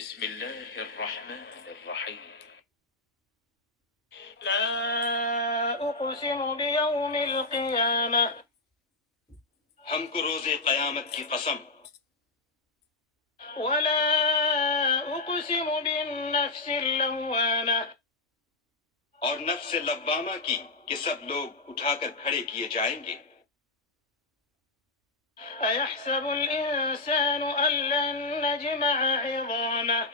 بسم الله الرحمن الرحيم. لا أقسم بيوم القيامة. ہم کو روز قیامت کی قسم. ولا أقسم بالنفس اللوامة. اور نفس لوامہ کی کہ سب لوگ اٹھا کر کھڑے کیے جائیں گے. أيحسب الإنسان أن لن نجمع عظامه.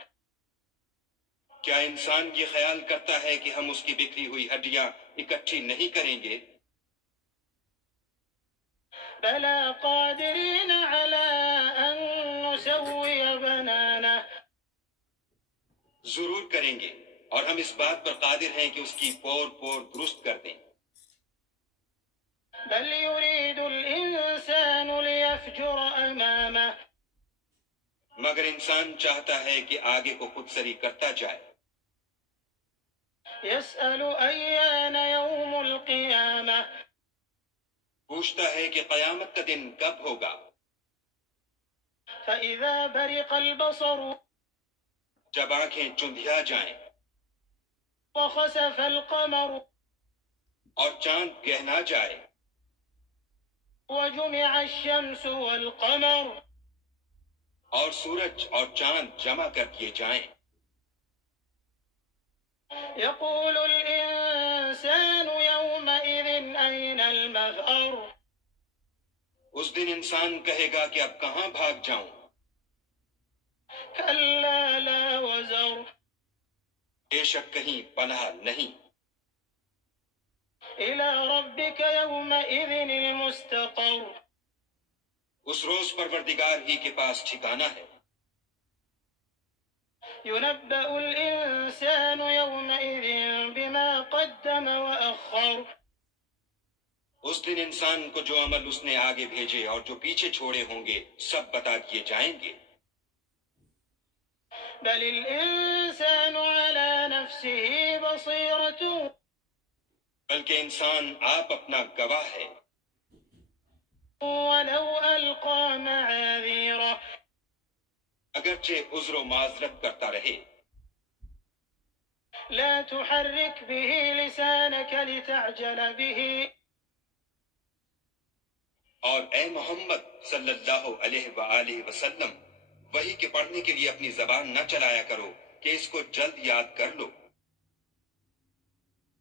کیا انسان یہ خیال کرتا ہے کہ ہم اس کی بکھری ہوئی ہڈیاں اکٹھی نہیں کریں گے؟ بلى قادرين على أن نسوي بنانه. ضرور کریں گے اور ہم اس بات پر قادر ہیں کہ اس کی پور پور درست کر دیں. بل يريد الإنسان ليفجر أمامه. مگر انسان چاہتا ہے کہ آگے کو خود سری کرتا جائے. يسأل أيان يوم القيامة. پوچھتا ہے کہ قیامت کا دن کب ہوگا. فإذا برق البصر جب آنکھیں چندھیا جائیں وخسف القمر اور چاند گہنا جائے وجمع الشمس والقمر. اور سورج اور چاند جمع کر دیے جائیں. يقول الإنسان يومئذ أين المفر. اس دن انسان کہے گا کہ اب کہاں بھاگ جاؤں. كلا لا وزر. بے شک کہیں پناہ نہیں. إلى ربك يومئذ المستقر. اس روز پروردگار ہی کے پاس ٹھکانہ ہے. ينبأ الإنسان يومئذ بما قدم وأخر. اس دن انسان کو جو عمل اس نے آگے بھیجے اور جو پیچھے چھوڑے ہوں گے سب بتا دیے جائیں گے. بل الإنسان على نفسه بصيرة. بلکہ انسان آپ اپنا گواہ ہے. ولو ألقى معاذيره. اگرچہ عذر و معذرت کرتا رہے. لا تحرك به لسانك لتعجل به. اور اے محمد صلی اللہ علیہ وآلہ وسلم وحی کے پڑھنے کے لیے اپنی زبان نہ چلایا کرو کہ اس کو جلد یاد کر لو.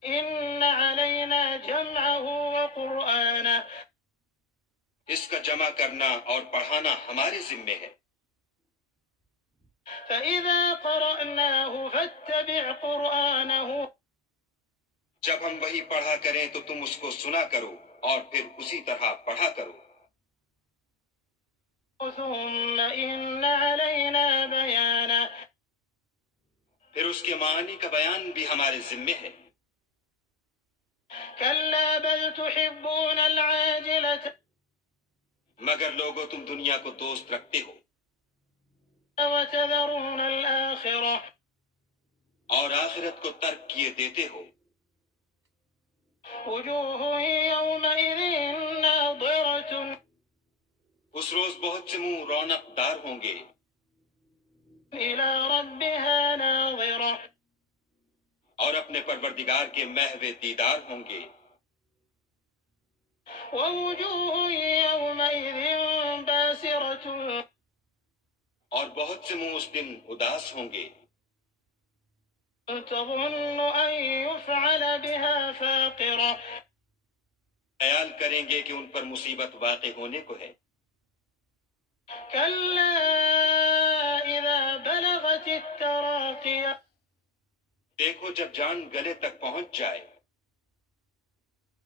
إن علينا جمعه وقرآنه. اس کا جمع کرنا اور پڑھانا ہمارے ذمے ہے. فإذا قرأناه فاتبع قرآنه. جب ہم وہی پڑھا کریں تو تم اس کو سنا کرو اور پھر اسی طرح پڑھا کرو. ثم إن علينا بيانه. پھر اس کے معنی کا بیان بھی ہمارے ذمے ہے. كلا بل تحبون العاجلة مگر لوگو تم دنیا کو دوست رکھتے ہو وتذرون الآخرة. اور آخرت کو ترک کیے دیتے ہو. وجوه يومئذ ناظرة اس روز بہت سے منہ رونق دار ہوں گے إلى ربها ناظرة. اور اپنے پروردگار کے محو دیدار ہوں گے. ووجوه يومئذ باسرة اور بہت سے منہ اس دن اداس ہوں گے. تظن أن يفعل بها فاقرة. خیال کریں گے کہ ان پر مصیبت واقع ہونے کو ہے. كلا إذا بلغت التراقي. دیکھو جب جان گلے تک پہنچ جائے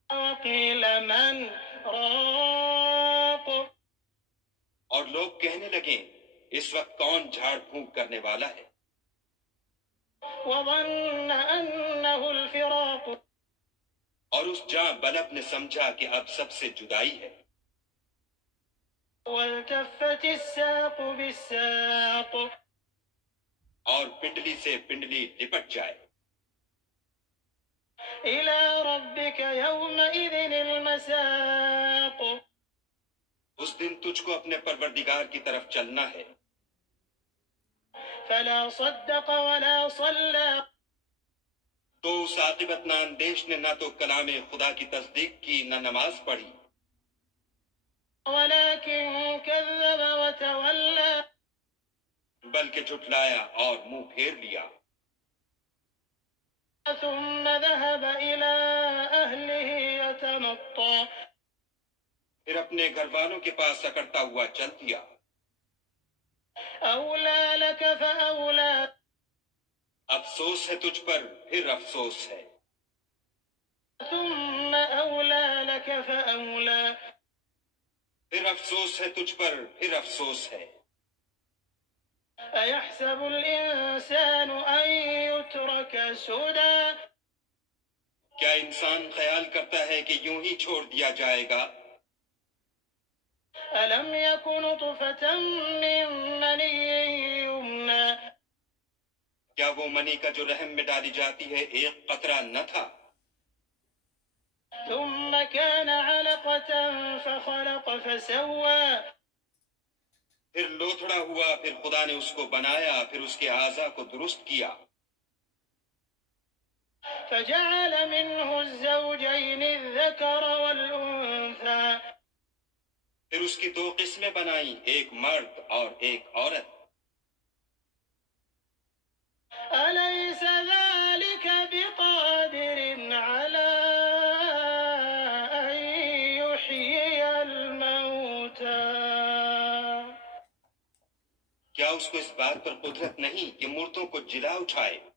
وقيل من راق. اور لوگ کہنے لگیں اس وقت کون جھاڑ پھونک کرنے والا ہے. وظن أنه الفراق. اور اس جاں بلب نے سمجھا کہ اب سب سے جدائی ہے. والتفت الساق بالساق. اور پنڈلی سے پنڈلی لپٹ جائے. إلى ربك يومئذ المساق. اس دن تجھ کو اپنے پروردگار کی طرف چلنا ہے. فلا صدق ولا صلى تو اس عاقبت ناندیش نے نہ تو کلام خدا کی تصدیق کی نہ نماز پڑھی، ولكن كذب وتولى بلکہ جھٹلایا اور منہ پھیر لیا، ثم ذهب إلى أهله يتمطى پھر اپنے گھر والوں کے پاس اکڑتا ہوا چل دیا۔ أولى لك فأولى افسوس ہے تجھ پر، پھر افسوس ہے، ثم أولى لك فأولى پھر افسوس ہے تجھ پر، پھر افسوس ہے۔ أيحسب الإنسان أن يترك سدى کیا انسان خیال کرتا ہے کہ یوں ہی چھوڑ دیا جائے گا؟ ألم يكن نطفة من مني يمنى کیا وہ منی کا جو رحم میں ڈالی جاتی ہے ایک قطرہ نہ تھا؟ ثم كان علقة فخلق فسوى پھر لوتھڑا ہوا، پھر خدا نے اس کو بنایا، پھر اس کے اعضاء کو درست کیا، فجعل منه الزوجين الذكر والأنثى پھر اس کی دو قسمیں بنائیں، ایک مرد اور ایک عورت۔ أليس ذلك بقادر على أن يحيي الموتى کیا اس کو اس بات پر قدرت نہیں کہ مردوں کو جلا اٹھائے؟